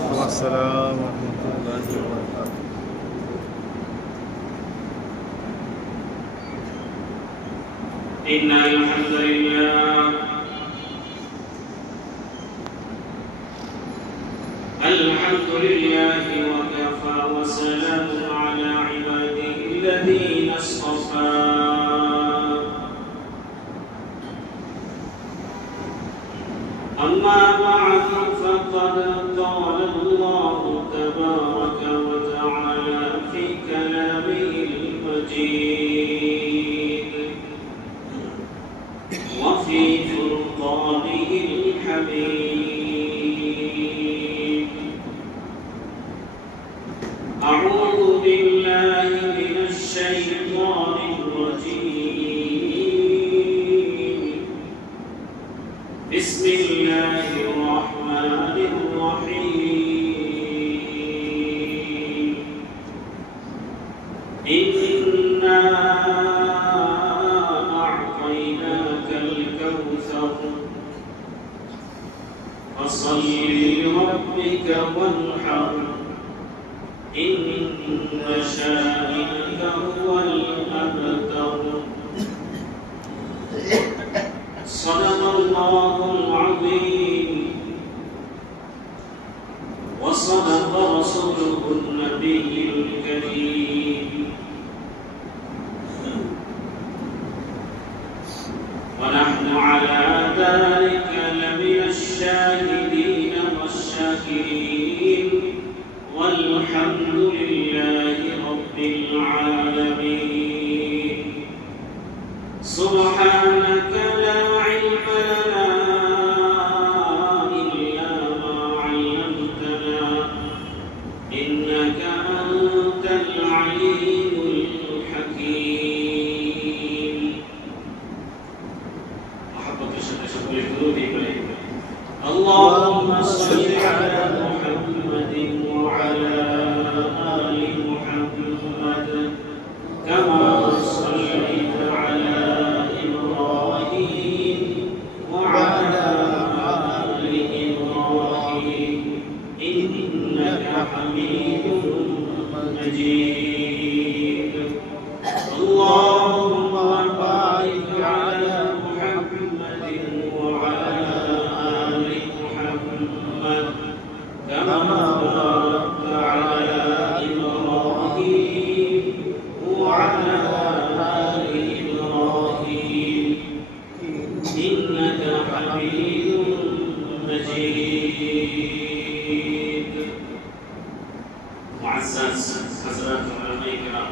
وعليكم السلام ورحمة الله وبركاته. إن الحمد لله وكفى وسلام على عباده الذين اصطفى أما بعد فقد قال الله تبارك وتعالى في كلامه المجيد وفي فرقانه الحميد. أعوذ بالله من الشيطان الرجيم. بسم الله الرحمن الرحيم. إنا أعطيناك الكوثر فصل لربك وانحر إن شانئك هو الأبتر. صدق الله العظيم وصدق رسوله النبي الكريم. ونحن على ذلك لمن الشاهدين والشاكرين والحمد لله رب العالمين. سبحانك لا علم لنا إلا ما علمتنا إنك أنت العليم الحكيم. أحبك شكل القلوب اللهم صل على محمد وعلى آل محمد كما صليت على إبراهيم وعلى آل إبراهيم إنك حميد مجيد. اللهم بارك على محمد وعلى آل محمد كما باركت على إبراهيم وعلى آل إبراهيم إنك حميد مجيد. معزز حضرات علماء کرام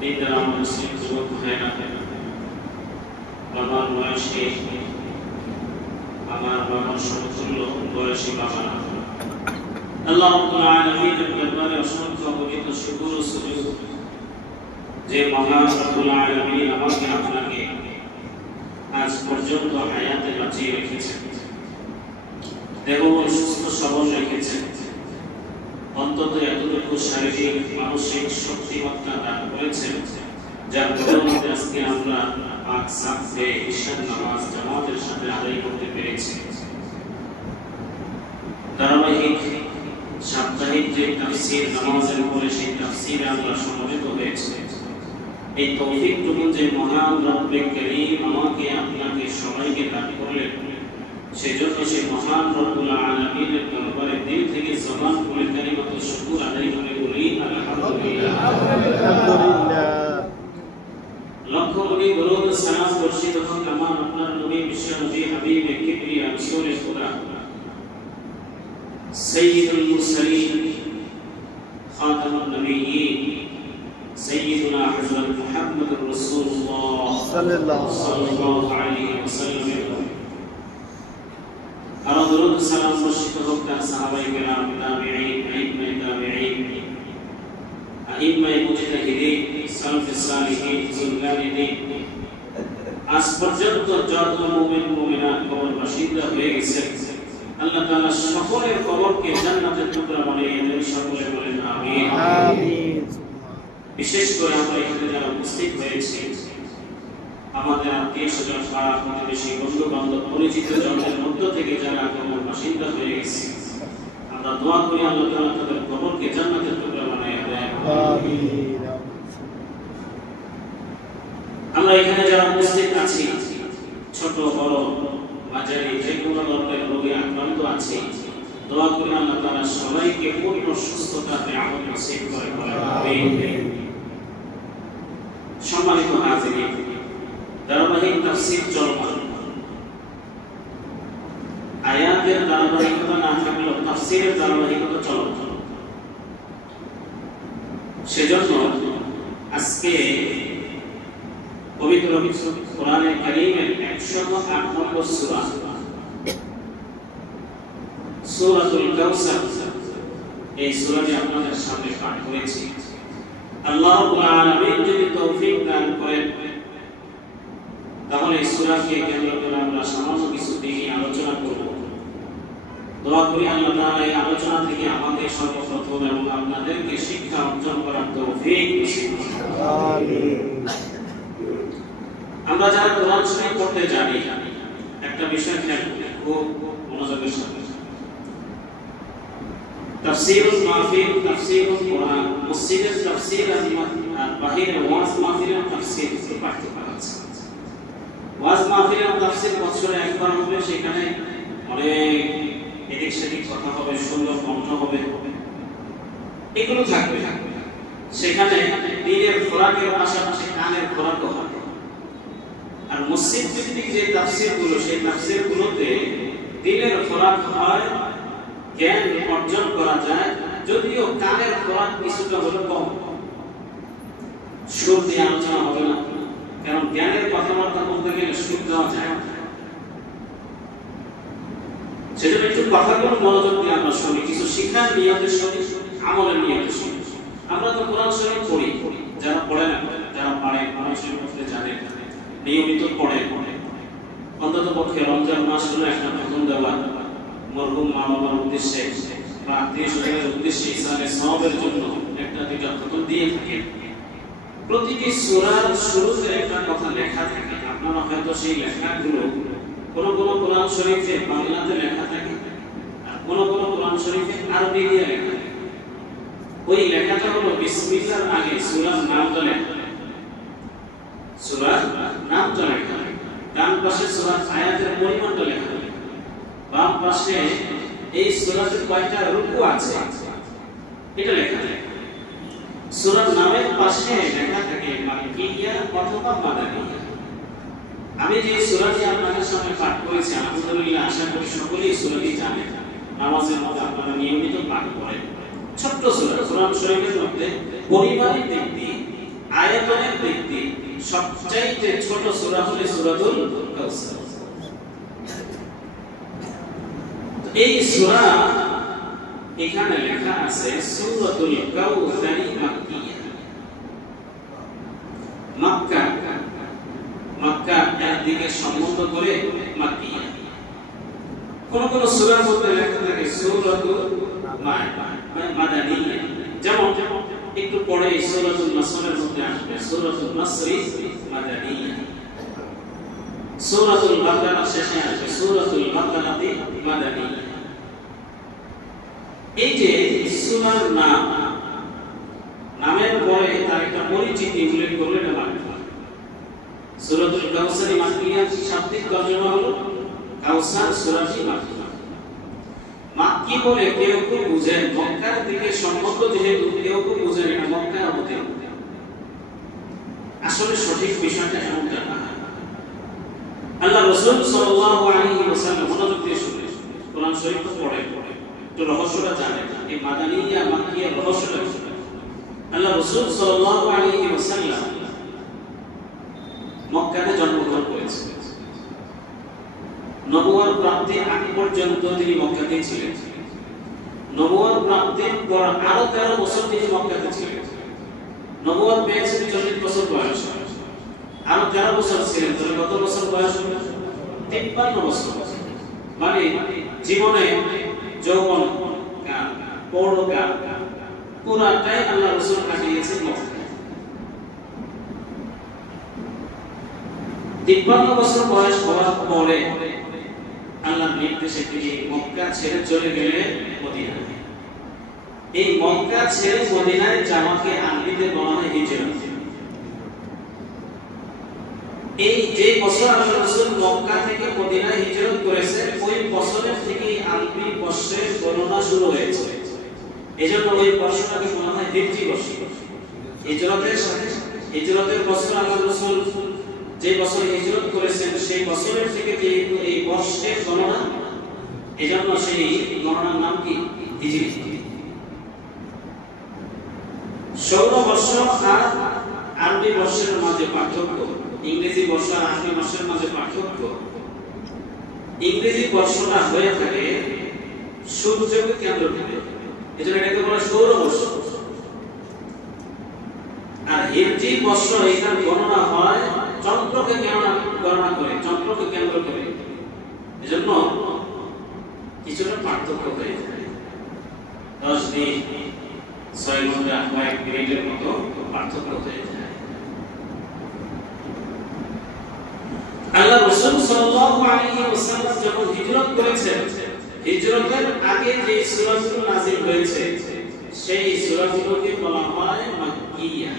নিদারাম মুসলিম যুবক ভাইরা বাবার বয়সে আমার বাবার সমতুল্য বয়সী বাবা আল্লাহ রাব্বুল আলামিনের দরবারে অসংখ্য পবিত্র শুকর ও সুজুদ যে মহান রব্বুল আলামিন আমাকে আপনাকে আজ পর্যন্ত হায়াতে বাঁচিয়ে রেখেছেন, দেহ সুস্থ সবল রেখেছেন, অন্তত এতটুকু শারীরিক মানসিক শক্তিমত্তা দান করেছেন যার বদৌলতে আজকে আমরা পাক সাফে ঈশার নামাজ জামাতের সাথে আদায় করতে পেরেছি। ধারাবাহিক সাপ্তাহিক যে তাফসীর নামাজের উপরে সেই তাফসীরে আমরা সমবেত হয়েছি। এই তৌফিকটুকু যে মহান রব্বুল কারীম আমাকে আপনাকে সবাইকে দান করলেন, সেজন্য সেই মহান রব্বুল আলামিনের দরবারে দিল থেকে জবান খুলে কালিমাত শুকর আদায় করে বলি আলহামদুলিল্লাহ। লক্ষ কোটি দরুদ সালাম বর্ষিত হোক আমার আপনার নবী বিশ্ব নবী হাবিব কিবরিয়া রাসূল খুদা সাইয়্যিদুল মুরসালিন খাতামুন নবিয়্যিন সাইয়্যিদুনা হযরত মুহাম্মদুর রাসূলুল্লাহ সাল্লাল্লাহু আলাইহি ওয়াসাল্লাম। আর দরুদ সালাম বর্ষিত হোক তার সাহাবায়ে কেরাম, তাবিঈন, আইম্মায়ে তাবিঈন, আইম্মায়ে মুজতাহিদিন, সালাফে সালিহিন, যুলকারিদিন, আজ পর্যন্ত যত মুমিন মুমিনাত কবর বাসিন্দা হয়ে গেছেন, আল্লাহ তাআলা সকলের কবরকে জান্নাতের টুকরা বানিয়ে দেন। সকলে বলেন আমিন। আমিন। বিশেষ করে আমরা এখানে যারা উপস্থিত হয়েছি, আমাদের আত্মীয় স্বজন, পাড়া প্রতিবেশী, বন্ধু বান্ধব, পরিচিত জনদের মধ্য থেকে যারা কবর বাসিন্দা হয়ে গেছে, আমরা দোয়া করি আল্লাহ তাআলা তাদের কবরকে জান্নাতের টুকরা বানায় দেন। আমিন। আমরা এখানে যারা উপস্থিত আছি, ছোট বড় মাঝারি যে কোনো ধরনের রোগে আক্রান্ত আছে, দোয়া করি আল্লাহ তাআলা সবাইকে পূর্ণ সুস্থতা নিয়ামত নসিব করে বলেন আমিন। সম্মানিত হাজিরিন, ধারাবাহিক তাফসীর চলমান। আয়াতের ধারাবাহিকতা না থাকলেও তাফসীরের ধারাবাহিকতা চলমান। সেজন্য আজকে পবিত্র কোরআনে কারীমের 108 নম্বর সূরা সূরাতুল কাউসার, এই সূরাটি আপনাদের সামনে পাঠ করেছি। আল্লাহ রাব্বুল আলামিন যদি তৌফিক দান করেন তাহলে এই সূরাকে কেন্দ্র করে আমরা সামান্য কিছু দিক আলোচনা করব। দোয়া করি আল্লাহ তাআলা এই আলোচনা থেকে আমাদের সর্বপ্রথম এবং আপনাদেরকে শিক্ষা অর্জন করার তৌফিক নসিব করুন আমিন। আমরা যারা কোরআন শরীফ পড়তে জানি, একটা বিষয় খেয়াল করি খুব মনোযোগের সাথে। তাফসীরুল মাহফিল, তাফসীরুল কোরআন, মসজিদের তাফসীর আর বাহিরের ওয়াজ মাহফিলের তাফসীর পার্থক্য আছে। ওয়াজ মাহফিলের তাফসীর বছরে একবার হবে, সেখানে অনেক এদিক সেদিক কথা হবে, সুন্দর কণ্ঠ হবে, এগুলো থাকবে। সেখানে দিনের খোরাকের পাশাপাশি কানের খোরাকও হবে। আর মসজিদ ভিত্তিক যে তাফসীরগুলো, সেই তাফসীরগুলোতে দিনের খোরাক হয়, জ্ঞান অর্জন করা যায়, যদিও কানের খোরাক কিছুটা হলে কম। সুর দিয়ে আলোচনা হবে না, কারণ জ্ঞানের কথাবার্তা বলতে গেলে সুর দেওয়া যায় না। সেজন্য একটু কথাগুলো মনোযোগ দিয়ে আমরা শুনি, কিছু শিক্ষার নিয়তে শুনি, আমলের নিয়তে শুনি। আমরা তো কোরআন শরীফ পড়ি, যারা পড়ে না, যারা পারে কোরআন শরীফ পড়তে জানে, নিয়মিত পড়ে, অন্তত পক্ষে রমজান মাস হলো একটা বেতন দেওয়া মরহুম মা বাবার উদ্দেশ্যে বা আত্মীয় স্বজনের উদ্দেশ্যে ইসলামের সওয়াবের জন্য একটা দুইটা বেতন দিয়ে থাকে। প্রতিটি সূরার শুরুতে একটা কথা লেখা থাকে। আপনারা হয়তো সেই লেখাগুলো কোন কোন কোরআন শরীফে বাংলাতে লেখা থাকে, আর কোন কোন কোরআন শরীফে আরবি দিয়ে লেখা থাকে। ওই লেখাটা হলো বিসমিল্লাহর আগে সূরার নামটা লেখা থাকে, সূরার নামটা লেখা থাকে। ডান পাশে সূরার আয়াতের পরিমাণটা লেখা থাকে, বাম পাশে এই সূরাতে কয়টা রুকু আছে এটা লেখা থাকে। সূরার নামের পাশে লেখা থাকে মাক্কিয়া অথবা মাদানিয়া। আমি যে সূরাটি আপনাদের সামনে পাঠ করেছি, আলহামদুলিল্লাহ আশা করি সকলেই সূরাটি জানেন, নামাজের মধ্যে আপনারা নিয়মিত পাঠ করেন। ছোট্ট সূরা, কোরআন শরীফের মধ্যে পরিমাণের দিক দিয়ে, আয়াতনের দিক দিয়ে সবচাইতে ছোট সূরা হলো সূরাতুল কাউসার। এই সূরা এখানে লেখা আছে সূরাতুল কাউসারি মাক্কিয়া। মক্কা, মক্কা এর দিকে সম্বন্ধ করে মাক্কিয়া। কোন কোন সূরার মধ্যে লেখা থাকে সূরাতুল মাদানিয়া। যেমন একটু পরে সূরাতুল নাসরের মধ্যে আসবে সূরাতুল নাসরি মাদানিয়া। সূরাতুল বাকারা শেষে আসবে সূরাতুল বাকারাতি মাদানিয়া। এই যে সূরার নাম, নামের পরে তার একটা পরিচিতি উল্লেখ করলে এটা মানতে হবে। সূরাতুল কাউসারি মাক্কিয়া, শাব্দিক তরজমা হলো কাউসার সূরাটি মাক্কিয়া। মাক্কি বলে কেউ কেউ বুঝেন মক্কার দিকে সম্মত, যেহেতু কেউ কেউ বুঝেন এটা মক্কার মধ্যে। আসলে সঠিক বিষয়টা এমনটা না। আল্লাহ রাসূল সাল্লাল্লাহু আলাইহি ওয়াসাল্লাম মনোযোগ দিয়ে শুনলেন, কোরআন শরীফ তো পড়ে, তো রহস্যটা জানেন, এই মাদানিয়া মাক্কিয়া রহস্যটা কি? আল্লাহ রাসূল সাল্লাল্লাহু আলাইহি ওয়াসাল্লাম মক্কাতে জন্মগ্রহণ করেছেন। নবুয়ত প্রাপ্তির আগ পর্যন্ত তিনি মক্কাতে ছিলেন। নবুয়ত প্রাপ্তির পর আরো 13 বছর তিনি মক্কাতে ছিলেন। নবুয়ত পেয়েছেন 40 বছর বয়সে, আরো 13 বছর ছিলেন। তাহলে কত বছর বয়স হলো? 53 বছর। মানে জীবনে যৌবন কাল, পৌরকাল পুরাটাই আল্লাহ রাসূল কাটিয়েছেন মক্কায়। 53 বছর বয়স হওয়ার পরে আল্লাহর নির্দেশে তিনি মক্কা ছেড়ে চলে গেলেন মদিনায়। এই মক্কা ছেড়ে মদিনায় যাওয়াকে আরবিতে বলা হয় হিজরত। এই যে বছর আল্লাহ রাসূল মক্কা থেকে মদিনায় হিজরত করেছেন ওই বছরের থেকে আরবি বর্ষের গণনা শুরু হয়েছে। এজন্য ওই বর্ষটাকে বলা হয় হিজরি বর্ষ। হিজরতের বছর আল্লাহ রাসূল যে বছর হিজরত করেছেন সেই বছরের থেকে যেহেতু এই বর্ষের গণনা, এজন্য সেই গণনার নাম কি হিজরি। সৌর বর্ষ আর আরবি বর্ষের মাঝে পার্থক্য, ইংরেজি বর্ষ আর আরবি বর্ষের মাঝে পার্থক্য। ইংরেজি বর্ষটা হয়ে থাকে সূর্যকে কেন্দ্র করে, এজন্য এটাকে বলা হয় সৌর বর্ষ। আর হিজরি বর্ষ এখানে গণনা হয় চন্দ্রকে গণনা করে, চন্দ্রকে কেন্দ্র করে, এজন্য কিছুটা পার্থক্য হয়ে যায়। 10 দিন 6 ঘন্টা কয়েক মিনিটের মতো পার্থক্য হয়ে যায়। আল্লাহ রাসূল সাল্লাল্লাহু আলাইহি ওয়াসাল্লাম যখন হিজরত করেছেন, হিজরতের আগে যে সূরাগুলো নাযিল হয়েছে সেই সূরাগুলোকে বলা হয় মাক্কিয়া।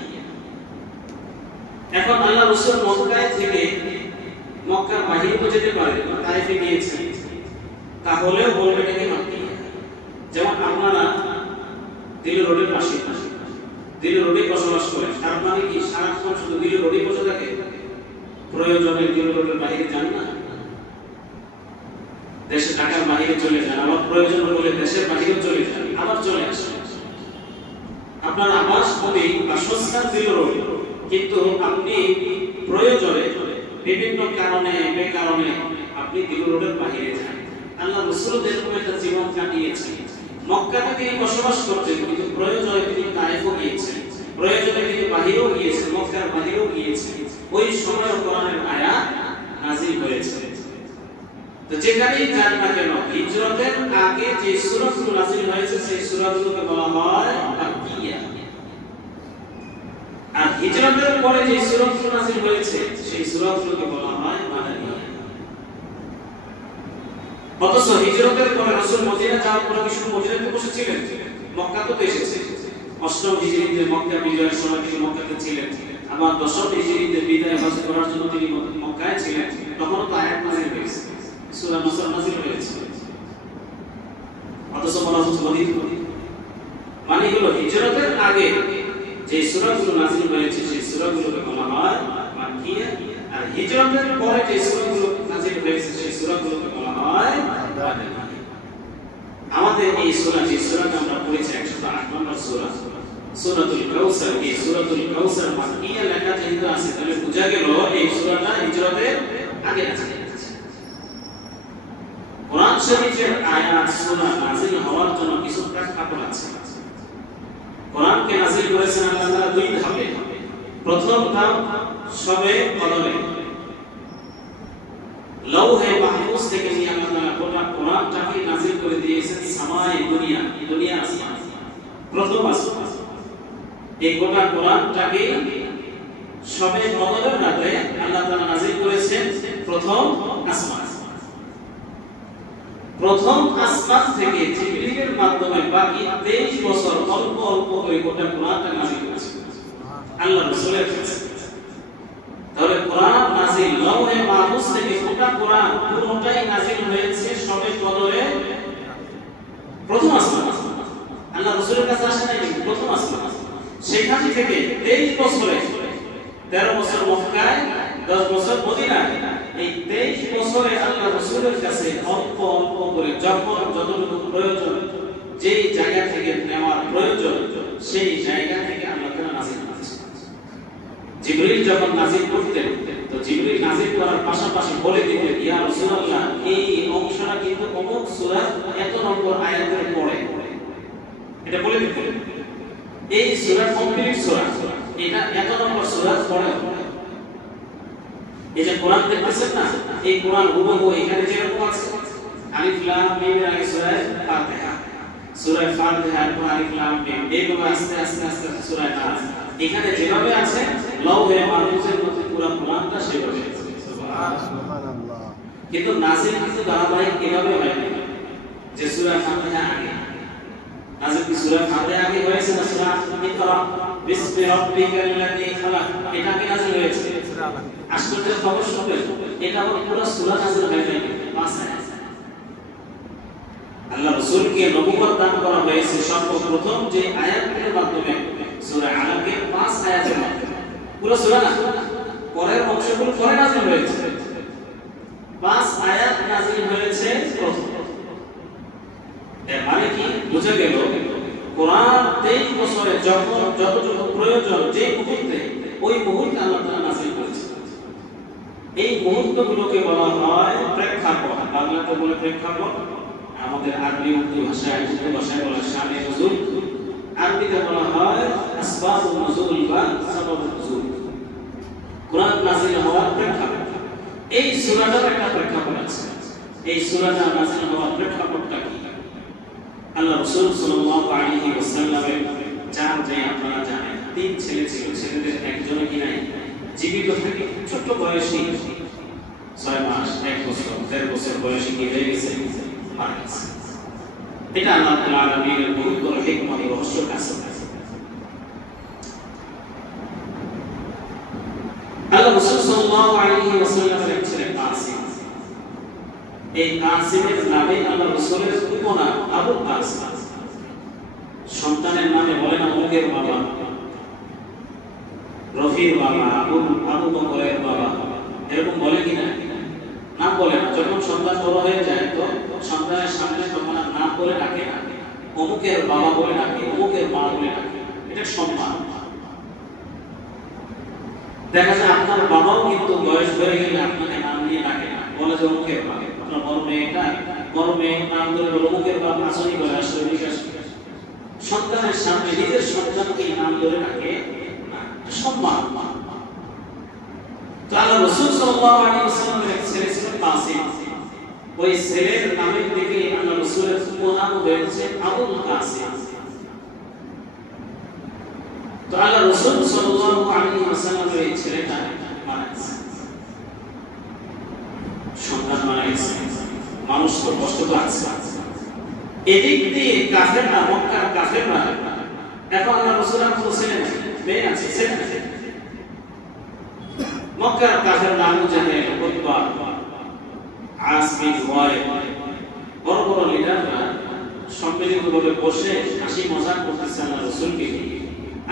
এখন আল্লাহ রাসূল মক্কায় থেকে মক্কার বাহিরে যেতে পারেন, তাইফে গিয়েছেন, তাহলেও বলবে এটাকে মাক্কিয়া। যেমন আপনারা দিল্লি রোডের পাশে, দিল্লি রোডে বসবাস করেন, তার মানে কি সারাক্ষণ শুধু দিল্লি রোডে বসে থাকে? প্রয়োজনে দিল্লি রোডের বাইরে যান না, দেশে ঢাকার বাইরে চলে যান, আবার প্রয়োজন হলে দেশের বাইরেও চলে যান, আবার চলে আসেন। আপনার আবাস ভূমি বাসস্থান দিল্লি রোড, কিন্তু আপনি প্রয়োজনে বিভিন্ন কারণে বেকারণে আপনি দিল্লি রোডের বাইরে যান। আল্লাহ রাসূল এরকম একটা জীবন কাটিয়েছেন। মক্কাতে তিনি বসবাস করতেন, কিন্তু প্রয়োজনে তিনি তায়েফও গিয়েছেন, প্রয়োজনে তিনি বাহিরেও গিয়েছেন, মক্কার বাহিরেও গিয়েছেন। ওই সময় কোরআনের আয়াত নাযিল হয়েছে। তো যেখানেই যান না কেন, হিজরতের আগে যে সূরাগুলো নাযিল হয়েছে সেই সূরাগুলোকে বলা হয় মাক্কিয়া। আর হিজরতের পরে যে সূরাগুলো নাযিল হয়েছে সেই সূরাগুলোকে বলা হয় মাদানিয়া। অথচ হিজরতের পরে রাসূল মদিনা যাওয়ার পরে কি শুধু মদিনাতে বসেছিলেন? মক্কাতে তো এসেছেন। 8ম হিজরিতে মক্কা বিজয়ের সময় তিনি মক্কাতে ছিলেন। আবার 10ম হিজরিতে বিদায় হজ করার জন্য তিনি মক্কায় ছিলেন। তখন তো আয়াত নাযিল হয়েছে, সূরা নসর নাযিল হয়েছে। অথচ বলা হচ্ছে মদিনা, মানে হলো হিজরতের আগে যে সূরাগুলো নাযিল হয়েছে সেই সূরাগুলোকে বলা হয় মাক্কিয়া। আর হিজরতের পরে যে সূরাগুলো নাযিল হয়েছে সেই সূরাগুলোকে বলা হয় মাদানিয়া। আমাদের এই সূরা, যে সূরাটা আমরা পড়েছি 108 নম্বর সূরা, সূরাতুল কাউসার, এই সূরাতুল কাউসার মাক্কিয়া লেখা যেহেতু আছে, তাহলে বোঝা গেল এই সূরাটা হিজরতের আগে নাযিল হয়েছে। কোরআন শরীফের আয়াত সূরা নাযিল হওয়ার জন্য কিছু প্রেক্ষাপট আছে। কোরআনকে নাযিল করেছেন আল্লাহ তাআলা 2 ধাপে। প্রথম ধাপ সবে কদরে, লৌহে মাহফুজ থেকে নিয়ে আল্লাহ তাআলা গোটা কোরআনটাকে নাযিল করে দিয়েছেন সামায়ে দুনিয়া, দুনিয়া আসমান, প্রথম আসমান। এই গোটা কোরআনটাকে সবে কদরের রাতে আল্লাহ তাআলা নাযিল করেছেন প্রথম আসমান। প্রথম আসমান থেকে জিবরিলের মাধ্যমে বাকি 23 বছর অল্প অল্প করে গোটা কোরআনটা নাযিল করেছেন আল্লাহ রাসূলের কাছে। তাহলে কোরআন নাযিল লৌহে মাহফুজ থেকে গোটা কোরআন পুরোটাই নাযিল হয়েছে সবে কদরে প্রথম আসমান। আল্লাহ রাসূলের কাছে আসে নাই, প্রথম আসমান। সেখান থেকে 23 বছরে 13 বছর মক্কায়, 10 বছর মদিনায়, এই 23 বছরে আল্লাহ রাসূলের কাছে অল্প অল্প করে যখন যতটুকু প্রয়োজন, যেই জায়গা থেকে নেওয়ার প্রয়োজন সেই জায়গা থেকে আল্লাহ তাআলা নাযিল করেছেন। জিবরিল যখন নাযিল করতেন, তো জিবরিল নাযিল করার পাশাপাশি বলে দিতেন, ইয়া রাসূলুল্লাহ, এই অংশটা কিন্তু অমুক সূরা এত নম্বর আয়াতের পরে, এটা বলে দিতেন। এই সূরা কমপ্লিট সূরা, এটা এত নম্বর সূরা পড়ে। এই যে কোরআন দেখতেছেন না, এই কোরআন হুবহু এখানে যেরকম আছে, আলিফ লাম মিম এর আগে সূরা ফাতিহা, সূরা ফাতিহার পর আলিফ লাম মিম, এইভাবে আস্তে আস্তে আস্তে সূরা নাস এখানে যেভাবে আছে লৌহে মাহফুজের মধ্যে পুরো কোরআনটা সেভাবে আছে। সুবহানাল্লাহ। কিন্তু নাজিল কিন্তু ধারাবাহিক কিভাবে হয় না যে সূরা ফাতিহা আগে নাজিল কি সূরা ফাতিহা আগে হয়েছে না সূরা ইকরা বিসমি রাব্বিকাল্লাযী খালাক এটা কি নাজিল হয়েছে আশ্চর্য খবর শুনবেন এটা পুরো সূরা নাজিল হয় নাই পাঁচ আয়াত আল্লাহ রাসূলকে নবুয়ত দান করা হয়েছে সর্বপ্রথম যে আয়াতের মাধ্যমে সূরা আলাকের 5 আয়াতের মাধ্যমে পুরো সূরা না পরের অংশগুলো পরে নাজিল হয়েছে 5 আয়াত নাজিল হয়েছে প্রথম এর মানে কি বুঝা গেল কোরআন 23 বছরে যখন যতটুকু প্রয়োজন যে মুহূর্তে ওই মুহূর্তে আল্লাহ তাআলা নাজিল করেছেন এই মুহূর্তগুলোকে বলা হয় প্রেক্ষাপট বাংলাতে বলে প্রেক্ষাপট আমাদের আরবি উর্দু ভাষায় বলা শানে নুজুল আরবিতে বলা হয় আসবাবুন নুজুল বা সাবাবুন নুজুল কোরআন নাযিল হওয়ার প্রেক্ষাপট এই সূরাটার একটা প্রেক্ষাপট আছে এই সূরাটা নাযিল হওয়ার প্রেক্ষাপটটা কি আল্লাহ রাসূল সাল্লাল্লাহু আলাইহি ওয়াসাল্লামের চার যে আপনারা জানেন তিন ছেলে ছিল ছেলেদের একজনও কি নাই জীবিত থাকে ছোট বয়সী 6 মাস 1 বছর 1.5 বছর বয়সী কি হয়ে গেছে মারা গেছে এটা আল্লাহ রাব্বুল আলামিনের বহুত বড় হিকমত ও রহস্য আছে আল্লাহ রাসূল সাল্লাল্লাহু আলাইহি ওয়াসাল্লামের ছেলে কাসিম এই কাসিমের নামে আল্লাহ রাসূলের উপনাম আবু কাসিম সন্তানের নামে বলে না অমুকের বাবা রফির বাবা আবু বকরের বাবা এরকম বলে কিনা নাম বলে না যখন সন্তান বড় হয়ে যায় তো সন্তানের সামনে তখন নাম বলে ডাকে না অমুকের বাবা বলে ডাকে অমুকের মা বলে ডাকে এটা সম্মান দেখা যায় আপনার বাবাও কিন্তু বয়স হয়ে গেলে আপনাকে নাম নিয়ে ডাকে না বলে যে অমুকের বাবা আপনার বড় মেয়ে নাম ধরে অমুকের বাবা আসনি বলে আসলে বিকাশ সন্তানের সামনে নিজের সন্তানকে নাম ধরে ডাকে সম্মান তো আল্লাহ রাসূল সাল্লাল্লাহু আলাইহি ওয়াসাল্লামের এক ছেলে ছিল কাসিম ওই ছেলের নামের দিকে আল্লাহ রাসূলের উপনাম হয়েছে আবুল কাসিম তো আল্লাহ রাসূল সাল্লাল্লাহু আলাইহি ওয়াসাল্লামের এই ছেলেটা মারা গেছে সন্তান মারা গেছে মানুষ তো কষ্ট তো আছে এদিক দিয়ে কাফেররা মক্কার কাফেররা এখন আল্লাহ রাসূলের কোনো ছেলে নেই মেয়ে আছে ছেলে আছে মক্কার কাফেররা আবু জাহেল উতবা আস বিন ওয়াইল বড় বড় লিডাররা সম্মিলিতভাবে বসে হাসি মজাক করতেছে আল্লাহ রাসূলকে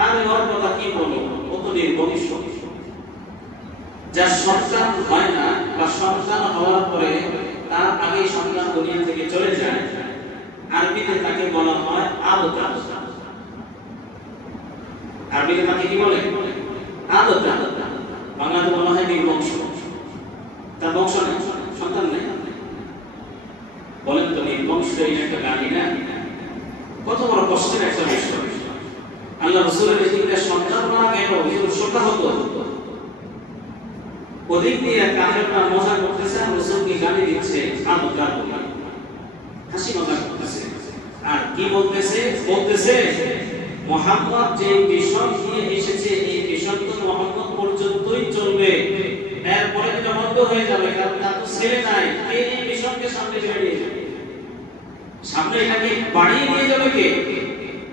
আর ওর কথা কি বলো কত নির্বংশ যার সন্তান হয় না বা সন্তান হওয়ার পরে তার আগে সন্তান দুনিয়া থেকে চলে যায় আরবিতে তাকে বলা হয় আবতা আরবিতে তাকে কি বলে আবতা বাংলাতে বলা হয় নির্বংশ তার বংশ নেই সন্তান নেই বলেন তো নির্বংশ এই একটা গালি না কত বড় কষ্টের একটা বিষয় আল্লাহ রাসূলের দিকে সন্তান মারা গেল এর শোকা হতো ওদিক দিয়ে কাফেররা মজা করতেছে আর রাসূলকে গালি দিচ্ছে আবতা বলে হাসি মজা করতেছে আর কি বলতেছে মুহাম্মদ যে মিশন নিয়ে এসেছে এই মিশন তো মুহাম্মদ পর্যন্তই চলবে এরপরে এটা বন্ধ হয়ে যাবে কারণ তার তো ছেলে নাই এই মিশনকে সামনে নিয়ে যাবে সামনে এটাকে বাড়িয়ে নিয়ে যাবে কে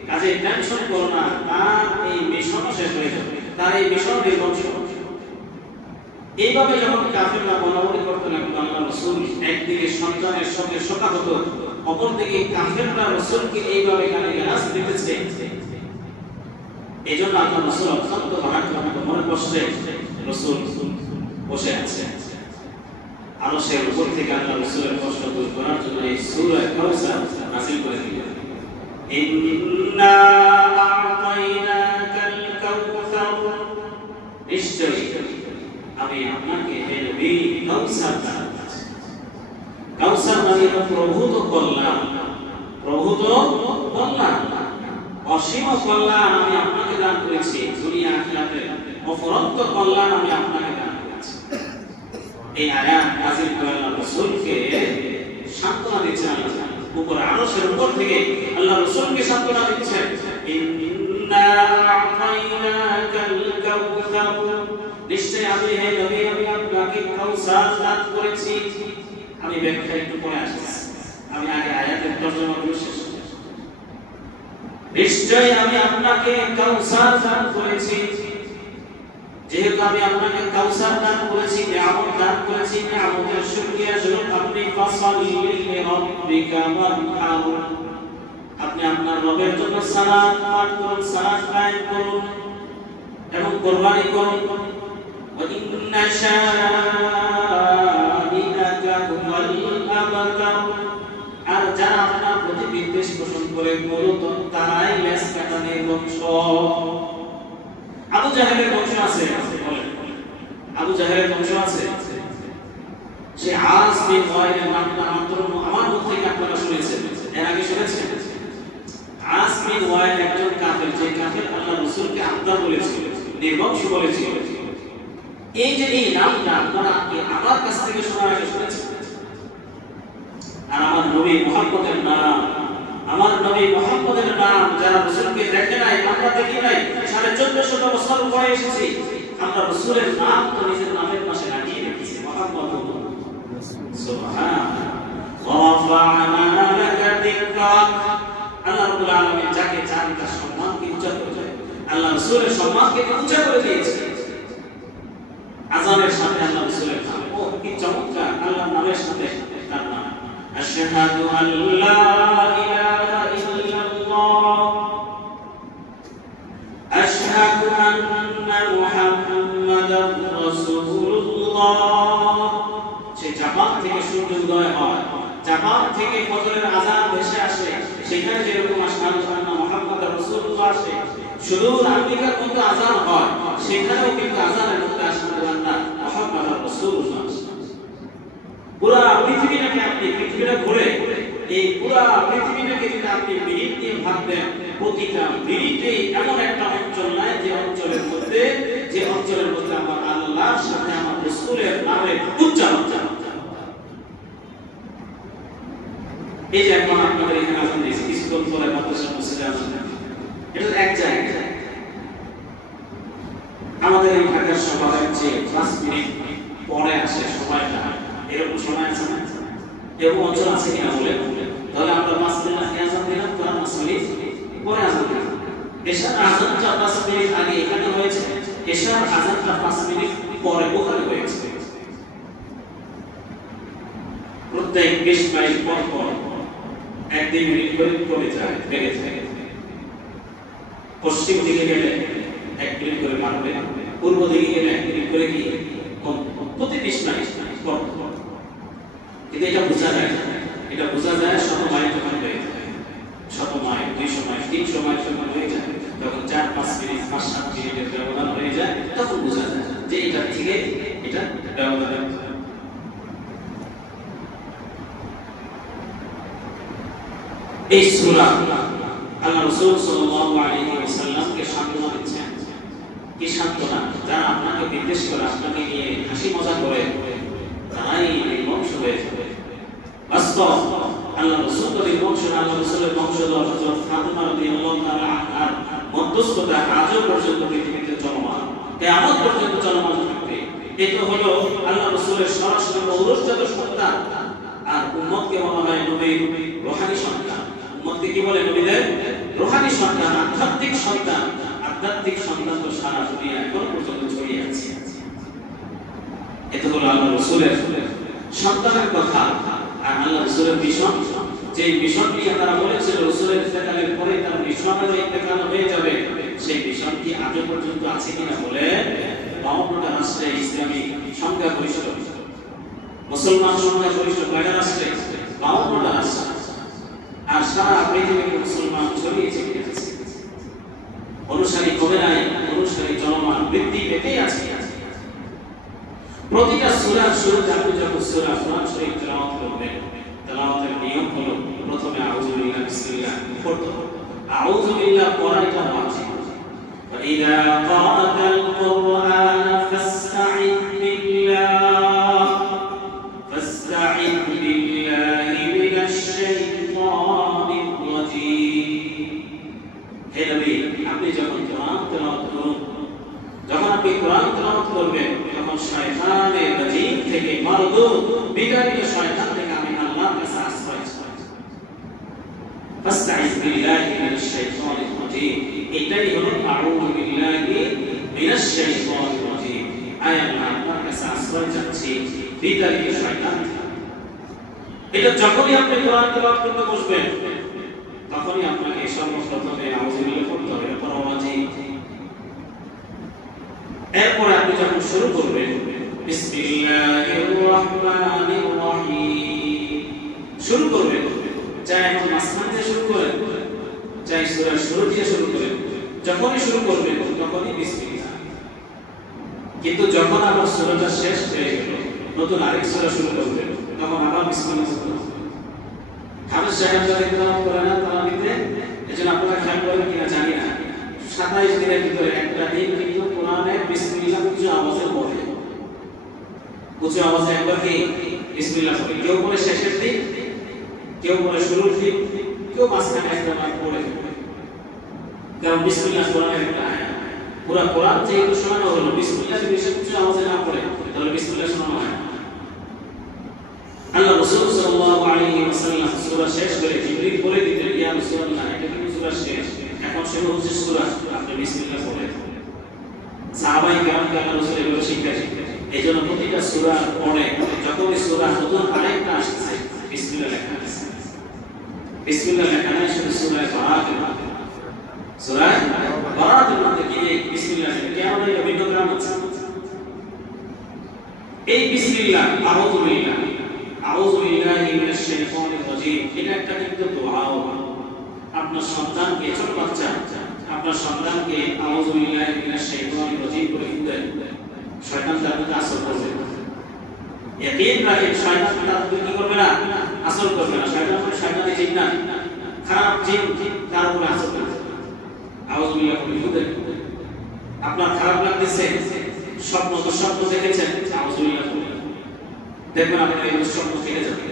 কাজে টেনশন করো না তার এই মিশন শেষ হয়ে যাবে তার এই মিশন নির্বংশ এইভাবে যখন কাফেররা বলাবলি করতে লাগলো আল্লাহ রাসূল একদিকে সন্তানের সঙ্গে শোকা হতো অপরদিকে কাফেররা রাসূলকে এইভাবে গালিগালাজ দিতেছে এইজন্য আল্লাহ রাসূল অত্যন্ত ভারাক্রান্ত মনে কষ্টে রাসূল বসে আছে আরশের উপর থেকে আল্লাহ রাসূলের কষ্ট দূর করার জন্য এই সূরা কাউসার নাযিল করে দিলেন ইন্না আ'তাইনাকাল কাউসার নিশ্চয়ই আমি আপনাকে হে নবী কাউসার দান করেছি কাউসার মানে প্রভূত কল্যাণ অসীম কল্যাণ আমি আপনাকে দান করেছি দুনিয়া আখিরাতে অফুরন্ত কল্যাণ আমি আপনাকে দান করেছি এই আয়াত নাযিল করে আল্লাহ রাসূলকে সান্ত্বনা দিচ্ছেন আল্লাহ উপর আরশের উপর থেকে আল্লাহ রাসূলকে সান্ত্বনা দিচ্ছেন ইন্না আ'তাইনাকাল কাউসার নিশ্চয় আমি হে নবী আমি আপনাকে কাউসার দান করেছি আমি ব্যাখ্যা একটু পরে আসছি, আমি আগে আয়াতের তরজমাগুলো শেষ করি। নিশ্চয়ই আমি আপনাকে কাউসার দান করেছি, যেহেতু আমি আপনাকে কাউসার দান করেছি, নিয়ামত দান করেছি, নিয়ামতের শুকরিয়া স্বরূপ আপনি ফাসালি লিরাব্বিকা ওয়ানহার, আপনি আপনার রবের জন্য সালাত পাঠ করুন, সালাত কায়েম করুন এবং কুরবানি করুন। ওয়া ইন্না শানিআকা হুয়াল আবতার, আর যারা আপনার প্রতি বিদ্বেষ পোষণ করে মূলত তারাই লেজ কাটানের বংশ। আবু জাহেলের বংশ আছে, আবু জাহেলের বংশ আছে। সে আস বিন ওয়াইলের নামটা মাত্র আমার মুখ থেকে আপনারা শুনেছেন, এর আগে শুনেছেন? আস বিন ওয়াইল একজন কাফের, যে কাফের আল্লাহ রাসূলকে আব্দা বলেছিল, নির্বংশ বলেছিল। এই যে এই নামটা আপনারা আমার কাছ থেকে শোনার আগে শুনেছেন। আর আমার নবী মুহাম্মদের নাম, আমার নবী মুহাম্মদের নাম যারা রাসূলকে দেখে নাই, আমরা দেখি নাই, 1450 বছর পরে এসেছি, আমরা রাসূলের নাম তো নিজের নামের পাশে লাগিয়ে রেখেছি, মুহাম্মদুর সুবহানাল্লাহ। ওয়া রাফা'না লাকা যিকরাক, আল্লাহ রাব্বুল আলামিন যাকে চান তার সম্মানকে উঁচা করে দেন। আল্লাহ রাসূলের সম্মানকে উঁচা করে দিয়েছে আযানের সাথে আল্লাহ রাসূলের নাম। ও কি চমৎকার, আল্লাহর নামের সাথে তার নাম। আশহাদু আল্লা ইলাহা ইল্লাল্লাহ, আশহাদু আন্না মুহাম্মাদার রাসূলুল্লাহ। সে জাপান থেকে সূর্য উদয় হয়, জাপান থেকে ফজরের আযান ভেসে আসে, সেখানে যেরকম আশহাদু আন্না মুহাম্মাদার রাসূলুল্লাহ আসে, সুদূর আমেরিকার মধ্যে আযান হয়, সেখানেও কিন্তু আযানের মধ্যে আশহাদু আন্না মুহাম্মাদার রাসূলুল্লাহ। পুরা পৃথিবীটাকে আপনি পৃথিবীটা ঘুরে, এই পুরা পৃথিবীটাকে যদি আপনি মিনিট দিয়ে ভাববেন, প্রতিটা মিনিটে এমন একটা অঞ্চল নাই যে অঞ্চলের মধ্যে আমার আল্লাহর সাথে আমার রাসূলের নামের উচ্চারণ জানা। এই যে এখন আপনাদের এখানে আছেন, স্কুল পরে মাদ্রাসা মসজিদে আছেন, এটা এক জায়গায়। আমাদের এই ঢাকার সভার চেয়ে 5 মিনিট পরে আসে সময়টা, এরকম সময় আছে না? এরকম অঞ্চল আছে কিনা বলে, তাহলে আমরা 5 মিনিট আগে আযান দিলাম, তার 5 মিনিট পরে আযান দিলাম। এশার আযানটা 5 মিনিট আগে এখানে হয়েছে, এশার আযানটা 5 মিনিট পরে ওখানে হয়েছে। প্রত্যেক 20 মাইল পর পর 1-2 মিনিট করে কমে যায়, বেড়ে যায়। পশ্চিম দিকে গেলে 1 মিনিট করে বাড়বে, পূর্ব দিকে গেলে 1 মিনিট করে কি কম, প্রতি 20 মাইল পর পর। কিন্তু এটা বোঝা যায়, এটা বোঝা যায় শত মাইল যখন হয়ে যায়, 100 মাইল, 200 মাইল, 300 মাইল যখন হয়ে যায়, তখন 4-5 মিনিট, 5-7 মিনিটের ব্যবধান হয়ে যায়, তখন বোঝা যায় যে এটা থেকে এটা ব্যবধান। এই সূরা আল্লাহ রাসূল সাল্লাল্লাহু আলাইহি ওয়াসাল্লামকে সান্ত্বনা দিচ্ছেন। কি সান্ত্বনা? যারা আপনাকে বিদ্বেষ করে, আপনাকে নিয়ে হাসি মজা করে, তারাই নির্বংশ হয়ে যাবে। বাস্তব আল্লাহ রাসূল যদি বংশ, আল্লাহ রাসূলের বংশধর হযরত ফাতিমা রাদিয়াল্লাহু তাআলা আনহার মধ্যস্থতা আজও পর্যন্ত পৃথিবীতে চলমান, কিয়ামত পর্যন্ত চলমান থাকবে। এটা হলো আল্লাহ রাসূলের সরাসরি ঔরসজাত সন্তান। আর উম্মতকে বলা হয় নবীর রূহানি সন্তান। উম্মতকে কি বলে? নবীদের রূহানি সন্তান, আধ্যাত্মিক সন্তান। আধ্যাত্মিক সন্তান তো সারা দুনিয়া এখন পর্যন্ত ছড়িয়ে আছে। এটা হলো আল্লাহ রাসূলের সন্তানের কথা। আর আল্লাহ রাসূলের মিশন, যে মিশন নিয়ে তারা বলেছিল রাসূলের ইন্তেকালের পরে তার মিশনেরও ইন্তেকাল হয়ে যাবে, সেই মিশন কি আজও পর্যন্ত আছে কিনা বলে 52টা রাষ্ট্রে ইসলামী সংখ্যা গরিষ্ঠ, মুসলমান সংখ্যা গরিষ্ঠ কয়টা রাষ্ট্রে? 52টা রাষ্ট্র। আর সারা পৃথিবীতে মুসলমান ছড়িয়ে ছিটিয়ে আছে। অনুসারী কমে নাই, অনুসারী জনমান বৃদ্ধি পেতেই আছে। প্রতিটা সূরার শুরুতে আপনি যখন সূরা কোরআন শরীফ তেলাওয়াত করবেন, তেলাওয়াতের নিয়ম হলো প্রথমে আউযু বিল্লাহি বিসমিল্লাহ পড়তে হবে। আউযু বিল্লাহ পড়াটা ওয়াজিব। فإذا قرأت القرآن فاستعذ بالله من الشيطان الرجيم। হে নবী, আপনি যখন কোরআন তেলাওয়াত করুন, যখন আপনি কোরআন তেলাওয়াত করবেন, তখন শয়তানের রাজিম থেকে, মারদুদ বিতাড়িত শয়তান ফাসতাইজ বিল্লাহি মিনাশ শাইতানির রাজিম। এটাই হলো আউযু বিল্লাহি মিনাশ শাইতানির রাজিম। আয় আল্লাহ, আপনার কাছে আশ্রয় চাচ্ছি বিতাড়িত শয়তান থেকে। এটা যখনই আপনি কোরআন তেলাওয়াত করতে বসবেন তখনই আপনাকে সর্বপ্রথমে আউযু বিল্লাহি পড়তে হবে, এরপর ওয়াজিব। এরপরে আপনি যখন শুরু করবেন বিসমিল্লাহির রহমানির রহিম শুরু করবেন, চাই এখন মাঝখান দিয়ে শুরু করেন, চাই সূরার শুরু দিয়ে শুরু করেন, যখনই শুরু করবেন তখনই বিসমিল্লাহ। কিন্তু যখন আবার সূরাটা শেষ হয়ে গেল, নতুন আরেক সূরা শুরু করবেন, তখন আবার বিসমিল্লাহ করতে হবে। হাফেজ সাহেবরা ইকরাম করে না তারাবিতে, এজন্য আপনারা খেয়াল করেন কিনা জানি না, 27 দিনের ভিতরে একটা দিন কিন্তু কোরআনে বিসমিল্লাহ কিছু আওয়াজে পড়ে, কিছু আওয়াজে একবার কি বিসমিল্লাহ পড়ে, কেউ বলে শেষের দিন, কেউ বলে শুরুর দিন, কেউ মাঝখানে একবার পড়ে। কারণ বিসমিল্লাহ কোরআনের একটা আয়াত, পুরো কোরআন যেহেতু শোনানো হলো, বিসমিল্লাহ যদি কিছু আওয়াজে না পড়ে তাহলে বিসমিল্লাহ শোনানো হয় না। আল্লাহ রাসূল সাল্লাল্লাহু আলাইহি ওয়াসাল্লাম সূরা শেষ করে জিবরিল বলে দিতেন, ইয়া রাসূলুল্লাহ, এটা কিন্তু সূরা শেষ, এখন শুরু হচ্ছে সূরা, আপনি বিসমিল্লাহ পড়েন। সাহাবায়ে কেরামকে আল্লাহ রাসূল এভাবে শিখিয়েছেন। এইজন্য প্রতিটা সূরা পড়ে যখনই সূরা নতুন আরেকটা আসছে বিসমিল্লাহ লেখা আছে। বিসমিল্লাহ লেখা নাই শুধু সূরা বারাতের মধ্যে, সূরা বারাতের মধ্যে কি বিসমিল্লাহ লেখা, কেমন এটা ভিন্ন গ্রাম আছে। এই বিসমিল্লাহ আউযু বিল্লাহ, আউযু বিল্লাহি মিনাশ শাইতানির রাজিম, এটা একটা কিন্তু দোয়া। আপনার সন্তানকে, ছোট বাচ্চা, আপনার সন্তানকে আউযু বিল্লাহি মিনাশ শাইতানির রাজিম বলে দেন, শয়তান তার উপর আসর করবে না। ইয়াকিন রাখেন, শয়তান তার উপর কি করবে না, আসর করবে না। শয়তানের জিন না, খারাপ জিন তার উপর আসর করবে। আউযু বিল্লাহি বলে দেন। আপনার খারাপ লাগতেছে, স্বপ্ন দেখেছেন, আউযু বিল্লাহি বলে দেখবেন আপনার এই স্বপ্ন কেটে যাবে।